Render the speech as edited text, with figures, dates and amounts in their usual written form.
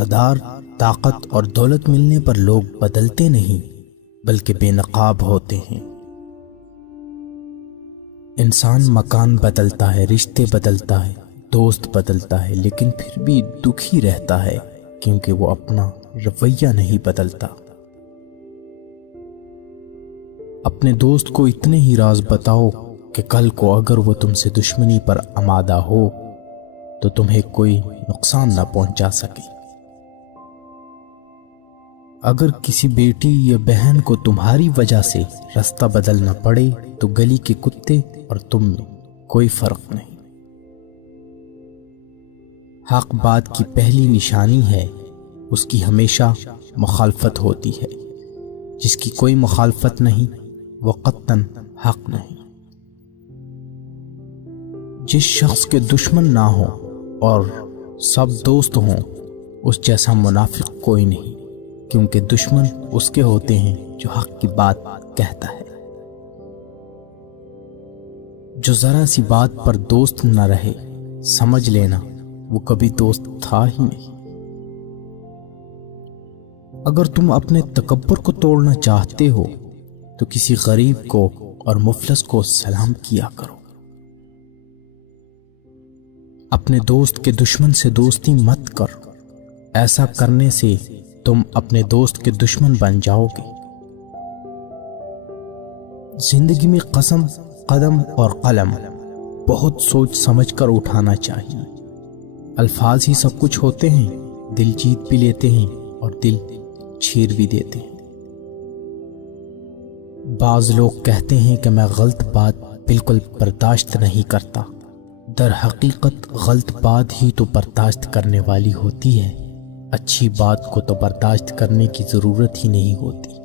اقتدار، طاقت اور دولت ملنے پر لوگ بدلتے نہیں بلکہ بے نقاب ہوتے ہیں۔ انسان مکان بدلتا ہے، رشتے بدلتا ہے، دوست بدلتا ہے، لیکن پھر بھی دکھی رہتا ہے کیونکہ وہ اپنا رویہ نہیں بدلتا۔ اپنے دوست کو اتنے ہی راز بتاؤ کہ کل کو اگر وہ تم سے دشمنی پر آمادہ ہو تو تمہیں کوئی نقصان نہ پہنچا سکے۔ اگر کسی بیٹی یا بہن کو تمہاری وجہ سے راستہ بدلنا پڑے تو گلی کے کتے اور تم میں کوئی فرق نہیں۔ حق بات کی پہلی نشانی ہے، اس کی ہمیشہ مخالفت ہوتی ہے۔ جس کی کوئی مخالفت نہیں وہ قطعاً حق نہیں۔ جس شخص کے دشمن نہ ہو اور سب دوست ہوں اس جیسا منافق کوئی نہیں، کیونکہ دشمن اس کے ہوتے ہیں جو حق کی بات کہتا ہے۔ جو ذرا سی بات پر دوست نہ رہے سمجھ لینا وہ کبھی دوست تھا ہی نہیں۔ اگر تم اپنے تکبر کو توڑنا چاہتے ہو تو کسی غریب کو اور مفلس کو سلام کیا کرو۔ اپنے دوست کے دشمن سے دوستی مت کرو، ایسا کرنے سے تم اپنے دوست کے دشمن بن جاؤ گے۔ زندگی میں قسم، قدم اور قلم بہت سوچ سمجھ کر اٹھانا چاہیے۔ الفاظ ہی سب کچھ ہوتے ہیں، دل جیت بھی لیتے ہیں اور دل چھیر بھی دیتے ہیں۔ بعض لوگ کہتے ہیں کہ میں غلط بات بالکل برداشت نہیں کرتا، در حقیقت غلط بات ہی تو برداشت کرنے والی ہوتی ہے، اچھی بات کو تو برداشت کرنے کی ضرورت ہی نہیں ہوتی۔